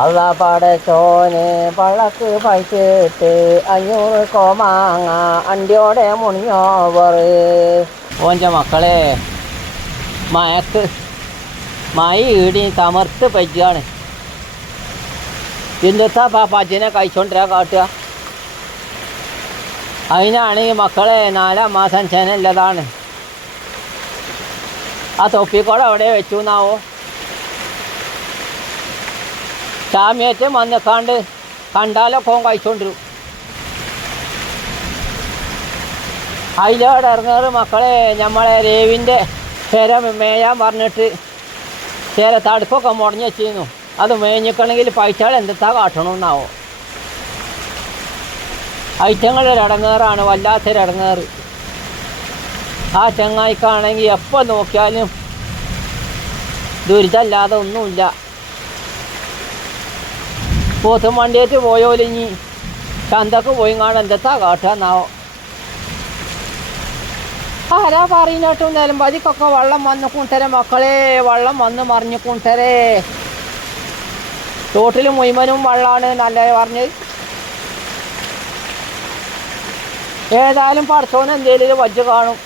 അള്ള പടച്ചോനെ പള്ളക്ക് പൈച്ചിട്ട് അഞ്ഞൂറ് കോമാങ്ങ അണ്ടിയോടെ മുണിഞ്ഞോവർ ഓഞ്ച മക്കളെ മയക്ക് മൈ ഈടി തമർത്ത് പറ്റുകയാണ് എന്തെത്താ പാപ്പാച്ചിനെ കഴിച്ചോണ്ടിരാ കാട്ടുക. അതിനാണ് ഈ മക്കളെ നാലാം മാസം ചെനല്ലതാണ്. ആ തൊപ്പിക്കോടെ അവിടെ വെച്ചു എന്നാവോ ചാമിയേറ്റം വന്നിക്കാണ്ട് കണ്ടാലോ ഫോൺ കഴിച്ചോണ്ടിരും. അതിലോടെ ഇറങ്ങാറ് മക്കളെ നമ്മളെ രേവിന്റെ ചേര മേയാൻ പറഞ്ഞിട്ട് ചേര തടുപ്പൊക്കെ മുടഞ്ഞു വെച്ചിരുന്നു. അത് മേഞ്ഞിക്കണമെങ്കിൽ പൈസകൾ എന്തെത്താ കാട്ടണമെന്നാവോ? ഐറ്റങ്ങളുടെ ഇടങ്ങേറാണ് വല്ലാത്തൊരു ഇടങ്ങേറ്. ആ ചങ്ങായിക്കാണെങ്കിൽ എപ്പോൾ നോക്കിയാലും ദുരിതമല്ലാതെ ഒന്നുമില്ല. പോത്തും വണ്ടിയേറ്റ് പോയോലിഞ്ഞി ചന്തക്ക് പോയി കാണാൻ എന്തെത്താ കാട്ടാന്നാവോ. ആരാ പറയുന്നോട്ടും നേരം പതിക്കൊക്കെ വള്ളം വന്ന് കൂട്ടരെ മക്കളെ വള്ളം വന്ന് മറിഞ്ഞു കൂട്ടരെ തോട്ടിൽ മുയ്മനും വള്ളാണ് നല്ല പറഞ്ഞ്. ഏതായാലും പഠിച്ചോന്ന് എന്തേലും വജ്ജ് കാണും.